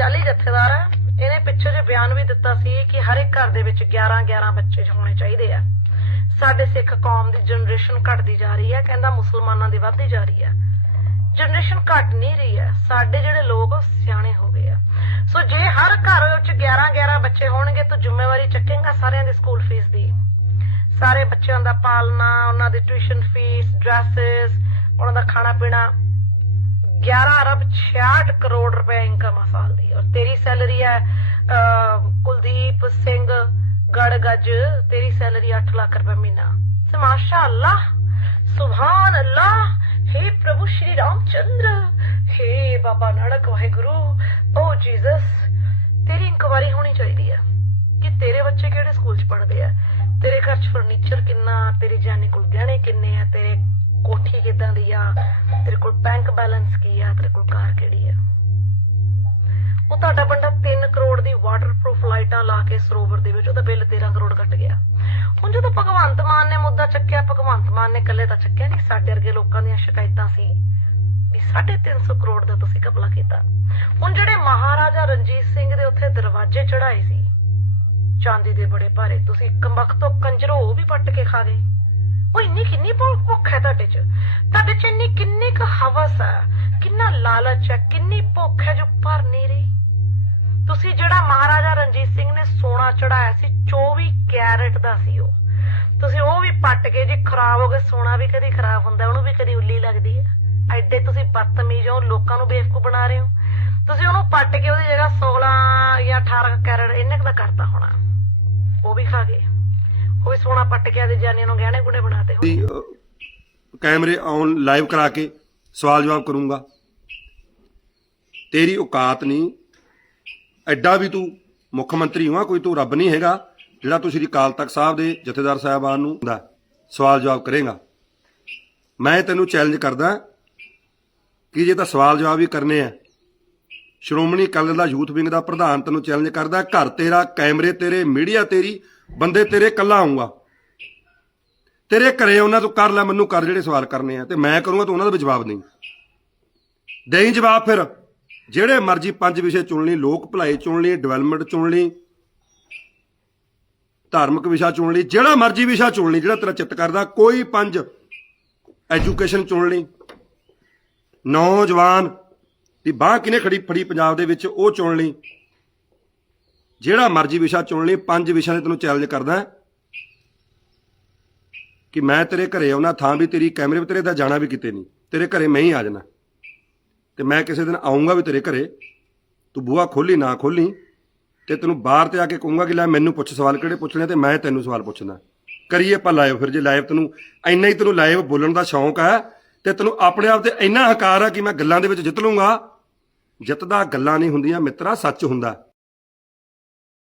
ਜਾਲੀ ਜਥੇਦਾਰ ਹੈ। ਇਹਨੇ ਪਿੱਛੇ ਜੇ ਬਿਆਨ ਵੀ ਦਿੱਤਾ ਸੀ ਕਿ ਹਰ ਇੱਕ ਘਰ ਦੇ ਵਿੱਚ 11 11 ਬੱਚੇ ਹੋਣੇ ਚਾਹੀਦੇ ਆ। ਸਾਡੇ ਸਿੱਖ ਕੌਮ ਦੀ ਜਨਰੇਸ਼ਨ ਘਟਦੀ ਜਾ ਰਹੀ ਹੈ, ਕਹਿੰਦਾ ਮੁਸਲਮਾਨਾਂ ਦੀ ਵੱਧਦੀ ਜਾ ਰਹੀ ਹੈ। ਜਨਰੇਸ਼ਨ ਘਟ ਨਹੀਂ ਰਹੀ ਹੈ, ਸਾਡੇ ਜਿਹੜੇ ਲੋਕ ਉਹ ਸਿਆਣੇ ਹੋ ਗਏ ਆ। ਸੋ ਜੇ ਹਰ ਘਰ ਵਿੱਚ 11 11 ਬੱਚੇ ਹੋਣਗੇ, ਤਾਂ ਜ਼ਿੰਮੇਵਾਰੀ ਚੱਕੇਗਾ ਸਾਰਿਆਂ ਦੀ ਸਕੂਲ ਫੀਸ ਦੀ। ਸਾਰੇ ਬੱਚਿਆਂ ਦਾ ਪਾਲਣਾ, ਉਹਨਾਂ ਦੀ ਟਿਊਸ਼ਨ ਫੀਸ ਡਰੈਸਸ ਉਹਨਾਂ ਦਾ ਖਾਣਾ ਪੀਣਾ 11 ਅਰਬ 66 ਕਰੋੜ ਰੁਪਏ ਇਨਕਮ ਆ ਸਾਲ ਦੀ। ਔਰ ਤੇਰੀ ਸੈਲਰੀ ਹੈ ਕੁਲਦੀਪ ਸਿੰਘ ਗੜਗੱਜ, ਤੇਰੀ ਸੈਲਰੀ 8 ਲੱਖ ਰੁਪਏ ਮਹੀਨਾ। ਤੇ ਮਾਸ਼ਾਅੱਲਾ ਸੁਭਾਨ ਅੱਲਾਹ हे ਪ੍ਰਭੂ ਸ਼੍ਰੀ ਰਾਮਚੰਦਰ हे ਬਾਬਾ ਨਾਨਕ ਵਾਹਿਗੁਰੂ, ਓ ਜੀਸਸ, ਤੇਰੀ ਇਨਕੁਆਰੀ ਹੋਣੀ ਚਾਹੀਦੀ ਹੈ ਕਿ ਤੇਰੇ ਬੱਚੇ ਕਿਹੜੇ ਸਕੂਲ 'ਚ ਪੜ੍ਹਦੇ ਆ? ਤੇਰੇ ਘਰ 'ਚ ਫਰਨੀਚਰ ਕਿੰਨਾ, ਤੇਰੇ ਜਾਨੀ ਕੋਲ ਗਹਿਣੇ ਕਿੰਨੇ ਆ, ਤੇਰੇ ਕੋਠੀ ਕਿਦਾਂ ਦੀ ਆ? ਤੇਰੇ ਕੋਲ ਬੈਂਕ ਬੈਲੈਂਸ ਕੀ ਆ? ਤੇਰੇ ਕੋਲ ਕਾਰ ਕਿਹੜੀ ਆ? ਉਹ ਤੁਹਾਡਾ ਬੰਦਾ 3 ਕਰੋੜ ਦੀ ਵਾਟਰਪ੍ਰੂਫ ਲਾਈਟਾਂ ਲਾ ਕੇ ਸਰੋਵਰ ਦੇ ਵਿੱਚ ਉਹਦਾ ਬਿੱਲ 13 ਕਰੋੜ ਕੱਟ ਗਿਆ। ਹੁਣ ਜਦੋਂ ਭਗਵੰਤ ਮਾਨ ਨੇ ਮੁੱਦਾ ਚੱਕਿਆ, ਭਗਵੰਤ ਮਾਨ ਨੇ ਇਕੱਲੇ ਤਾਂ ਚੱਕਿਆ ਨਹੀਂ, ਸਾਡੇ ਵਰਗੇ ਲੋਕਾਂ ਦੀਆਂ ਸ਼ਿਕਾਇਤਾਂ ਸੀ ਵੀ 350 ਕਰੋੜ ਦਾ ਤੁਸੀਂ ਘਪਲਾ ਕੀਤਾ। ਹੁਣ ਜਿਹੜੇ ਮਹਾਰਾਜਾ ਰਣਜੀਤ ਸਿੰਘ ਦੇ ਉੱਥੇ ਦਰਵਾਜ਼ੇ ਚੜਾਏ ਸੀ, ਚਾਂਦੀ ਦੇ ਬੜੇ ਭਾਰੇ, ਤੁਸੀਂ ਕੰਬਖ ਤੋਂ ਕੰਜਰੋ ਉਹ ਵੀ ਪੱਟ ਕੇ ਖਾ ਗਏ। ਉਹ ਇੰਨੀ ਕਿੰਨੀ ਭੁੱਖ ਹੈ ਤੁਹਾਡੇ 'ਚ? ਤੁਹਾਡੇ 'ਚ ਇੰਨੀ ਕਿੰਨੀ ਕੁ ਹਵਸ ਹੈ? ਕਿੰਨਾ ਲਾਲਚ ਹੈ? ਕਿੰਨੀ ਭੁੱਖ ਹੈ ਜੋ ਭਰ ਨਹੀਂ ਰਹੀ? ਤੁਸੀਂ ਜਿਹੜਾ ਮਹਾਰਾਜਾ ਰਣਜੀਤ ਸਿੰਘ ਨੇ ਸੋਨਾ ਚੜਾਇਆ ਸੀ 24 ਕੈਰਟ ਦਾ ਸੀ ਉਹ। ਤੁਸੀਂ ਉਹ ਵੀ ਪੱਟ ਕੇ ਜੀ ਖਰਾਬ ਹੋ ਗਏ, ਸੋਨਾ ਵੀ ਕਦੀ ਖਰਾਬ ਹੁੰਦਾ, ਉਹਨੂੰ ਵੀ ਕਦੀ ਉੱਲੀ ਲੱਗਦੀ ਹੈ। ਐਡੇ ਤੁਸੀਂ ਬਦਤਮੀਜ਼ ਹੋ, ਲੋਕਾਂ ਨੂੰ ਬੇਵਕੂਫ ਬਣਾ ਰਹੇ ਹੋ। ਤੁਸੀਂ ਉਹਨੂੰ ਪੱਟ ਕੇ ਉਹਦੀ ਜਗ੍ਹਾ 16 ਜਾਂ 18 ਕੈਰਟ, ਇੰਨੇ ਕੁ ਦਾ ਕਰਤਾ ਹੋਣਾ। ਉਹ ਵੀ ਖਾ ਗਏ। ਕੋਈ ਵੀ ਸੋਨਾ ਪੱਟ ਕੇ ਆਦੇ ਜਾਨੇ ਨੂੰ ਗਹਿਣੇ ਗੁਣੇ ਬਣਾਤੇ ਹੋਣੇ। ਦੀ, ਅਹ, ਕੈਮਰੇ ਆਨ ਲਾਈਵ ਕਰਾ ਕੇ ਸਵਾਲ ਜਵਾਬ ਕਰੂੰਗਾ। ਤੇਰੀ ਔਕਾਤ ਨਹੀਂ। ਐਡਾ ਵੀ ਤੂੰ ਮੁੱਖ ਮੰਤਰੀ ਹੋਆ ਕੋਈ ਤੂੰ ਰੱਬ ਨਹੀਂ ਹੈਗਾ ਜਿਹੜਾ ਤੂੰ ਸ੍ਰੀ ਅਕਾਲ ਤਖਤ ਸਾਹਿਬ ਦੇ ਜਥੇਦਾਰ ਸਾਹਿਬਾਨ ਨੂੰ ਦਾ ਸਵਾਲ ਜਵਾਬ ਕਰੇਗਾ। ਮੈਂ ਤੈਨੂੰ ਚੈਲੰਜ ਕਰਦਾ ਕਿ ਜੇ ਤਾਂ ਸਵਾਲ ਜਵਾਬ ਹੀ ਕਰਨੇ ਆ ਸ਼੍ਰੋਮਣੀ ਅਕਾਲੀ ਦਲ ਦਾ ਯੂਥ ਵਿੰਗ ਦਾ ਪ੍ਰਧਾਨ ਤੈਨੂੰ ਚੈਲੰਜ ਕਰਦਾ, ਘਰ ਤੇਰਾ, ਕੈਮਰੇ ਤੇਰੇ, ਮੀਡੀਆ ਤੇਰੀ, ਬੰਦੇ ਤੇਰੇ ਕੱਲਾ ਆਉਂਗਾ ਤੇਰੇ ਘਰੇ ਉਹਨਾਂ ਤੋਂ ਕਰ ਲੈ, ਮੈਨੂੰ ਕਰ ਜਿਹੜੇ ਸਵਾਲ ਕਰਨੇ ਆ, ਤੇ ਮੈਂ ਕਰੂੰਗਾ, ਤੂੰ ਉਹਨਾਂ ਦਾ ਵੀ ਜਵਾਬ ਨਹੀਂ ਦੇਈ ਜਵਾਬ ਫਿਰ। ਜਿਹੜੇ ਮਰਜ਼ੀ ਪੰਜ ਵਿਸ਼ੇ ਚੁਣ ਲਈ, ਲੋਕ ਭਲਾਈ ਚੁਣ ਲਈ ਡਿਵੈਲਪਮੈਂਟ ਚੁਣ ਲਈ, ਧਾਰਮਿਕ ਵਿਸ਼ਾ ਚੁਣ ਲਈ, ਜਿਹੜਾ ਮਰਜ਼ੀ ਵਿਸ਼ਾ ਚੁਣ ਲਈ, ਜਿਹੜਾ ਤੇਰਾ ਚਿੱਤ ਕਰਦਾ, ਕੋਈ ਪੰਜ ਐਜੂਕੇਸ਼ਨ ਚੁਣ ਲਈ। ਨੌਜਵਾਨ ਦੀ ਬਾਹ ਕਿਨੇ ਖੜੀ ਫੜੀ ਪੰਜਾਬ ਦੇ ਵਿੱਚ, ਉਹ ਚੁਣ ਲਈ। ਜਿਹੜਾ ਮਰਜ਼ੀ ਵਿਸ਼ਾ ਚੁਣ ਲਈ, ਪੰਜ ਵਿਸ਼ਿਆਂ ਨੇ ਤੈਨੂੰ ਚੈਲੰਜ ਕਰਦਾ ਕਿ ਮੈਂ ਤੇਰੇ ਘਰੇ ਆਉਣਾ, ਥਾਂ ਵੀ ਤੇਰੀ, ਕੈਮਰੇ ਵੀ ਤੇਰੇ ਦਾ ਜਾਣਾ ਵੀ ਕਿਤੇ ਨਹੀਂ। ਤੇਰੇ ਘਰੇ ਮੈਂ ਹੀ ਆ ਜਾਣਾ। ਤੇ ਮੈਂ ਕਿਸੇ ਦਿਨ ਆਉਂਗਾ ਵੀ ਤੇਰੇ ਘਰੇ। ਤੂੰ ਬੂਹਾ ਖੋਲੀ ਨਾ ਖੋਲੀ ਤੇ ਤੈਨੂੰ ਬਾਹਰ ਤੇ ਆ ਕੇ ਕਹੂੰਗਾ ਕਿ ਲੈ ਮੈਨੂੰ ਪੁੱਛ ਸਵਾਲ ਕਿਹੜੇ ਪੁੱਛਣੇ ਤੇ ਮੈਂ ਤੈਨੂੰ ਸਵਾਲ ਪੁੱਛਣਾ। ਕਰੀਏ ਆਪਾਂ ਲਾਈਵ ਫਿਰ ਜੇ ਲਾਈਵ ਤੈਨੂੰ, ਇੰਨਾ ਹੀ ਤੈਨੂੰ ਲਾਈਵ ਬੋਲਣ ਦਾ ਸ਼ੌਂਕ ਹੈ ਤੇ ਤੈਨੂੰ ਆਪਣੇ ਆਪ ਤੇ ਇੰਨਾ ਹਕਾਰ ਆ ਕਿ ਮੈਂ ਗੱਲਾਂ ਦੇ ਵਿੱਚ ਜਿੱਤ ਲੂੰਗਾ ਜਿੱਤਦਾ ਗੱਲਾਂ ਨਹੀਂ ਹੁੰਦੀਆਂ, ਮਿੱਤਰਾ, ਸੱਚ ਹੁੰਦਾ।